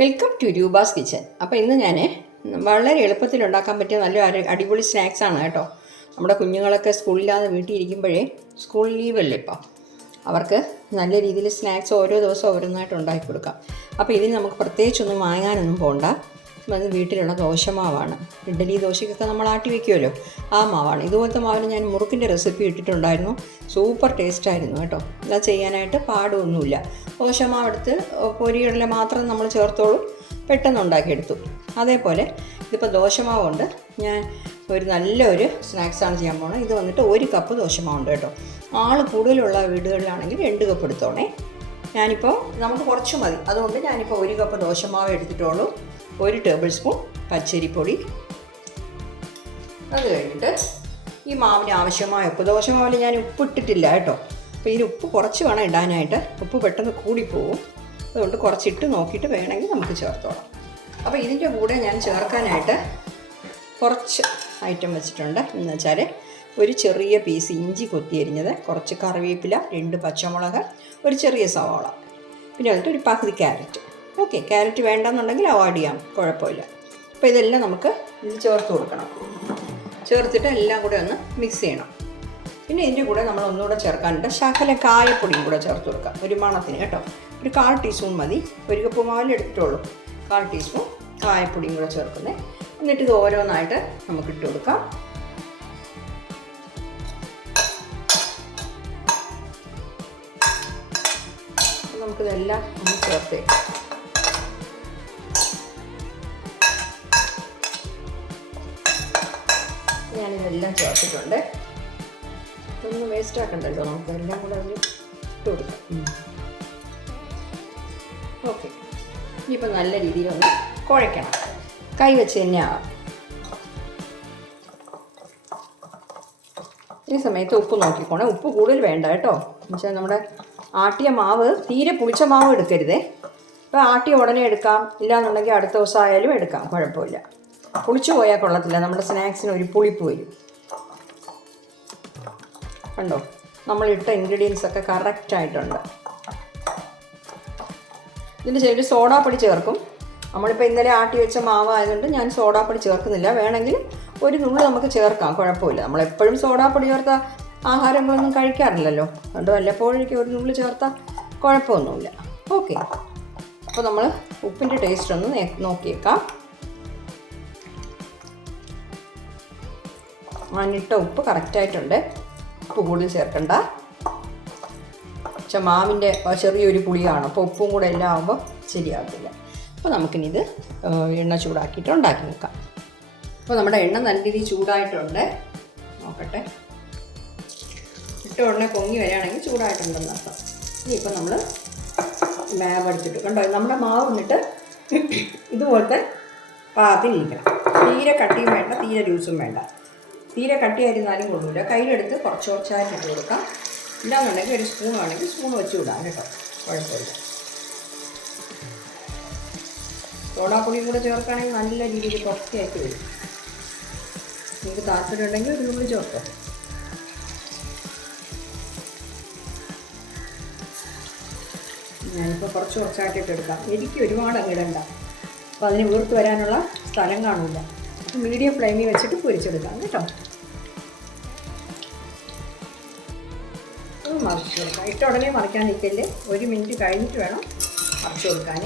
Welcome to Roopa's kitchen അപ്പോൾ ഇന്ന് ഞാൻ വളരെ എളുപ്പത്തിൽ ഉണ്ടാക്കാൻ പറ്റിയ നല്ല അടിപൊളി സ്നാക്സ് ആണ് കേട്ടോ. നമ്മുടെ കുഞ്ഞുങ്ങളൊക്കെ സ്കൂളില്ലാതെ വീട്ടിൽ ഇരിക്കുമ്പോഴേ സ്കൂൾ ലീവല്ലേ ഇപ്പം? അവർക്ക് നല്ല രീതിയിൽ സ്നാക്സ് ഓരോ ദിവസവും ഓരോന്നായിട്ട് ഉണ്ടാക്കി കൊടുക്കാം. അപ്പോൾ ഇതിന് നമുക്ക് പ്രത്യേകിച്ചൊന്നും വാങ്ങാനൊന്നും പോകണ്ട അത് വീട്ടിലുള്ള ദോശമാവാണ്. ഇഡ്ഡലി ദോശയ്ക്കൊക്കെ നമ്മൾ ആട്ടി വെക്കുമല്ലോ. ആ മാവാണ്. ഇതുപോലത്തെ മാവിന് ഞാൻ മുറുക്കിന്റെ റെസിപ്പി ഇട്ടിട്ടുണ്ടായിരുന്നു. സൂപ്പർ ടേസ്റ്റായിരുന്നു കേട്ടോ. ഇത് ചെയ്യാനായിട്ട് പാടൊന്നുമില്ല ദോശമാവ് എടുത്ത് പൊരികടല മാത്രം നമ്മൾ ചേർത്തോളും. പെട്ടെന്ന് ഉണ്ടാക്കിയെടുത്തു. അതേപോലെ ഇതിപ്പോൾ ദോശമാവുണ്ട്. ഞാൻ ഒരു നല്ലൊരു സ്നാക്സാണ് ചെയ്യാൻ പോകുന്നത് ഇത് വന്നിട്ട് ഒരു കപ്പ് ദോശമാവുണ്ട് കേട്ടോ. ആൾ കൂടുതലുള്ള വീടുകളിലാണെങ്കിൽ രണ്ട് കപ്പ് എടുത്തോണേ. ഞാനിപ്പോൾ നമുക്ക് കുറച്ച് മതി. അതുകൊണ്ട് ഞാനിപ്പോൾ ഒരു കപ്പ് ദോശമാവ് എടുത്തിട്ടുള്ളൂ. ഒരു ടേബിൾ സ്പൂൺ പച്ചരിപ്പൊടി. അത് കഴിഞ്ഞിട്ട് ഈ മാവിന് ആവശ്യമായ ഉപ്പ്. ദോശ മാവിൽ ഞാൻ ഉപ്പ് ഇട്ടിട്ടില്ല കേട്ടോ. അപ്പോൾ ഇതിന് ഉപ്പ് കുറച്ച് വേണം ഇടാനായിട്ട്. ഉപ്പ് പെട്ടെന്ന് കൂടിപ്പോവും. അതുകൊണ്ട് കുറച്ചിട്ട് നോക്കിയിട്ട് വേണമെങ്കിൽ നമുക്ക് ചേർത്തോളാം. അപ്പോൾ ഇതിന്റെ കൂടെ ഞാൻ ചേർക്കാനായിട്ട് കുറച്ച് ഐറ്റം വെച്ചിട്ടുണ്ട്. എന്ന് വെച്ചാൽ ഒരു ചെറിയ പീസ് ഇഞ്ചി കൊത്തിയരിഞ്ഞത് കുറച്ച് കറിവേപ്പില രണ്ട് പച്ചമുളക് ഒരു ചെറിയ സവാള. പിന്നെ വന്നിട്ട് ഒരു പകുതി ക്യാരറ്റ്. ഓക്കെ ക്യാരറ്റ് വേണ്ടെന്നുണ്ടെങ്കിൽ അവോയ്ഡ് ചെയ്യാം. കുഴപ്പമില്ല. അപ്പോൾ ഇതെല്ലാം നമുക്ക് ഇത് ചേർത്ത് കൊടുക്കണം. ചേർത്തിട്ട് എല്ലാം കൂടെ ഒന്ന് മിക്സ് ചെയ്യണം. പിന്നെ ഇതിന്റെ കൂടെ നമ്മൾ ഒന്നുകൂടെ ചേർക്കാനുണ്ട്. ശകല കായപ്പൊടിയും കൂടെ ചേർത്ത് കൊടുക്കാം. ഒരു മണത്തിന് കേട്ടോ. ഒരു കാൽ ടീസ്പൂൺ മതി. ഒരു കപ്പ് മാവിൽ എടുത്തിട്ടുള്ളൂ കാൽ ടീസ്പൂൺ കായപ്പൊടിയും കൂടെ ചേർക്കുന്നത് എന്നിട്ട് ഇത് ഓരോന്നായിട്ട് നമുക്ക് ഇട്ട് കൊടുക്കാം. നമുക്കിതെല്ലാം ഒന്ന് ചേർത്ത് ഞാനിതെല്ലാം ചേർത്തിട്ടുണ്ട്. ഇതൊന്നും വേസ്റ്റ് ആക്കണ്ടല്ലോ നമുക്ക്. എല്ലാം കൂടെ അതിൽ ഇട്ട് കൊടുക്കാം. ഓക്കെ ഇനിയിപ്പോൾ നല്ല രീതിയിലൊന്ന് കുഴയ്ക്കണം. കൈ വെച്ച് തന്നെ ഈ സമയത്ത് ഉപ്പ് നോക്കിക്കോണം. ഉപ്പ് കൂടുതൽ വേണ്ട കേട്ടോ. എന്നുവെച്ചാൽ നമ്മുടെ ആട്ടിയ മാവ് തീരെ പുളിച്ച മാവ് എടുക്കരുതേ. ഇപ്പോൾ ആട്ടിയ ഉടനെ എടുക്കാം. ഇല്ലാന്നുണ്ടെങ്കിൽ അടുത്ത ദിവസം ആയാലും എടുക്കാം. കുഴപ്പമില്ല. പുളിച്ചു പോയാൽ കൊള്ളത്തില്ല. നമ്മുടെ സ്നാക്സിന് ഒരു പുളിപ്പ് വരും. കണ്ടോ? നമ്മളിട്ട ഇൻഗ്രീഡിയൻസ് ഒക്കെ കറക്റ്റ് ആയിട്ടുണ്ട്. ഇതിന്റെ ശരി സോഡാപ്പൊടി ചേർക്കും. നമ്മളിപ്പോൾ ഇന്നലെ ആട്ടി വെച്ച മാവ് ആയതുകൊണ്ട് ഞാൻ സോഡാപ്പൊടി ചേർക്കുന്നില്ല. വേണമെങ്കിൽ ഒരു നുള്ളു നമുക്ക് ചേർക്കാം. കുഴപ്പമില്ല. നമ്മളെപ്പോഴും സോഡാപ്പൊടി ചേർത്ത ആഹാരങ്ങളൊന്നും കഴിക്കാറില്ലല്ലോ. അതുകൊണ്ട് വല്ലപ്പോഴേക്കും ഒരു നുള്ളു ചേർത്താൽ കുഴപ്പമൊന്നുമില്ല. ഓക്കെ അപ്പോൾ നമ്മൾ ഉപ്പിന്റെ ടേസ്റ്റ് ഒന്ന് നോക്കിയേക്കാം. ഞാനിട്ട ഉപ്പ് കറക്റ്റായിട്ടുണ്ട്. ഉപ്പ് കൂടുതൽ ചേർക്കണ്ട. പക്ഷെ മാവിന്റെ ചെറിയൊരു പുളിയാണ്. അപ്പോൾ ഉപ്പും കൂടെ എല്ലാം ആകുമ്പോൾ ശരിയാകത്തില്ല അപ്പോൾ നമുക്കിനിത് എണ്ണ ചൂടാക്കിയിട്ട് ഉണ്ടാക്കി നോക്കാം. അപ്പോൾ നമ്മുടെ എണ്ണ നല്ല രീതിയിൽ ചൂടായിട്ടുണ്ട്. നോക്കട്ടെ. ഇട്ട ഉടനെ പൊങ്ങി വരികയാണെങ്കിൽ ചൂടായിട്ടുണ്ടെന്ന് അർത്ഥം. ഇനിയിപ്പോൾ നമ്മൾ മാവ് എടുത്തിട്ട് കണ്ടോ? നമ്മുടെ മാവ് വന്നിട്ട് ഇതുപോലത്തെ പാത്തിരിക്കണം തീരെ കട്ടിയും വേണ്ട തീരെ ജ്യൂസും വേണ്ട. തീരെ കട്ടിയായിരുന്നാലും കൊള്ളൂല. കയ്യിലെടുത്ത് കുറച്ച് കുറച്ചായിട്ട് ഇട്ട് കൊടുക്കാം. ഇല്ലാന്നുണ്ടെങ്കിൽ ഒരു സ്പൂൺ ആണെങ്കിൽ സ്പൂൺ വെച്ച് വിടാം കേട്ടോ. കുഴപ്പമില്ല. സോഡാപ്പൊടിയും കൂടെ ചേർക്കുകയാണെങ്കിൽ നല്ല രീതിയിൽ കുറച്ചായിട്ട് വരും. നിങ്ങൾക്ക് താല്പര്യം ഉണ്ടെങ്കിൽ ഒരു നുള്ളി ചേർക്കാം. ഞാനിപ്പോൾ കുറച്ച് കുറച്ചായിട്ടിട്ട് എടുക്കാം. എനിക്ക് ഒരുപാട് അങ്ങിടണ്ട. അപ്പോൾ അതിന് വീർത്ത് വരാനുള്ള സ്ഥലം കാണില്ല മീഡിയം ഫ്ലെയിമിൽ വെച്ചിട്ട് പൊരിച്ചെടുക്കാം കേട്ടോ. മറിച്ച് കൊടുക്കാം. ഇട്ട ഉടനെ മറിക്കാൻ നിൽക്കല്ലേ? ഒരു മിനിറ്റ് കഴിഞ്ഞിട്ട് വേണം മറിച്ച് കൊടുക്കാൻ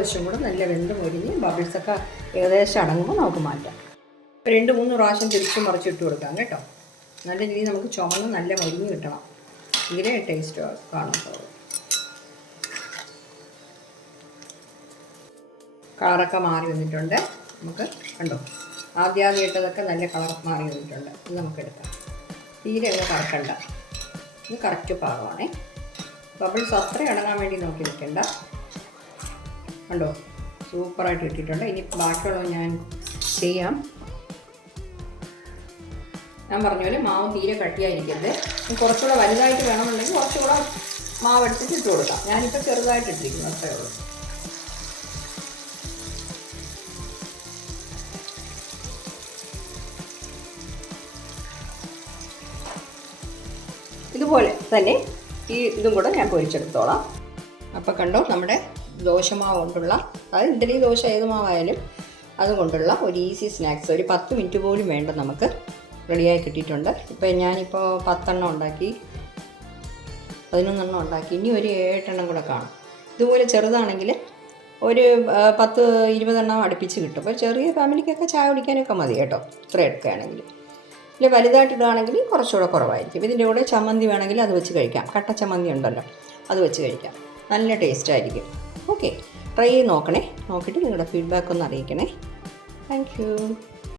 വശം കൂടെ നല്ല വെന്ത് പൊരിഞ്ഞ് ബബിൾസൊക്കെ ഏകദേശം അടങ്ങുമ്പോൾ നമുക്ക് മാറ്റാം. രണ്ട് മൂന്ന് പ്രാവശ്യം തിരിച്ച് മറിച്ചിട്ട് കൊടുക്കാം കേട്ടോ. നല്ല രീതിയിൽ നമുക്ക് ചുമന്ന് നല്ല മൊരിഞ്ഞ് കിട്ടണം. തീരെ ടേസ്റ്റ് കാണത്തുള്ളൂ കളറൊക്കെ മാറി വന്നിട്ടുണ്ട്. നമുക്ക് കണ്ടോ? ആദ്യാദ്യം ഇട്ടതൊക്കെ നല്ല കളർ മാറി വന്നിട്ടുണ്ട്. ഇത് നമുക്ക് എടുക്കാം. തീരെ ഒന്ന് കറക്കണ്ട. ഇത് കറക്റ്റ് പാകമാണേ ബബിൾസ് അത്ര ഇടങ്ങാൻ വേണ്ടി നോക്കി നിൽക്കണ്ട. കണ്ടോ? സൂപ്പറായിട്ട് ഇട്ടിട്ടുണ്ട് ഇനി ബാക്കിയുള്ളത് ഞാൻ ചെയ്യാം. ഞാൻ പറഞ്ഞ പോലെ മാവ് തീരെ കട്ടിയായിരിക്കരുത്. കുറച്ചുകൂടെ വലുതായിട്ട് വേണമെന്നുണ്ടെങ്കിൽ കുറച്ചുകൂടെ മാവ് എടുത്തിട്ട് ഇട്ട് കൊടുക്കാം. ഞാനിപ്പോൾ ചെറുതായിട്ട് ഇട്ടിരിക്കുന്നു അത്രേ ഉള്ളൂ. ഇതുപോലെ തന്നെ ഈ ഇതും കൂടെ ഞാൻ പൊരിച്ചെടുത്തോളാം. അപ്പോൾ കണ്ടോ നമ്മുടെ ദോശമാവ് കൊണ്ടുള്ള അതായത് ഇഡലി ദോശ ഏത് മാവായാലും അതുകൊണ്ടുള്ള ഒരു ഈസി സ്നാക്സ് ഒരു പത്ത് മിനിറ്റ് പോലും വേണ്ട നമുക്ക് റെഡിയായി കിട്ടിയിട്ടുണ്ട്. ഇപ്പോൾ ഞാനിപ്പോൾ പത്തെണ്ണം ഉണ്ടാക്കി. പതിനൊന്നെണ്ണം ഉണ്ടാക്കി. ഇനി ഒരു ഏഴെട്ടെണ്ണം കൂടെ കാണും. ഇതുപോലെ ചെറുതാണെങ്കിൽ ഒരു പത്ത് ഇരുപതെണ്ണം അടുപ്പിച്ച് കിട്ടും. അപ്പോൾ ചെറിയ ഫാമിലിക്കൊക്കെ ചായ കുടിക്കാനൊക്കെ മതി കേട്ടോ. ഇത്ര എടുക്കുകയാണെങ്കിൽ. ഇല്ല വലുതായിട്ടിടുകയാണെങ്കിൽ കുറച്ചുകൂടെ കുറവായിരിക്കും. ഇതിന്റെ കൂടെ ചമ്മന്തി വേണമെങ്കിൽ അത് വെച്ച് കഴിക്കാം. കട്ട ചമ്മന്തി ഉണ്ടല്ലോ അത് വെച്ച് കഴിക്കാം. നല്ല ടേസ്റ്റ് ആയിരിക്കും. ഓക്കെ ട്രൈ ചെയ്ത് നോക്കണേ. നോക്കിയിട്ട് നിങ്ങളുടെ ഫീഡ്ബാക്ക് ഒന്ന് അറിയിക്കണേ. താങ്ക്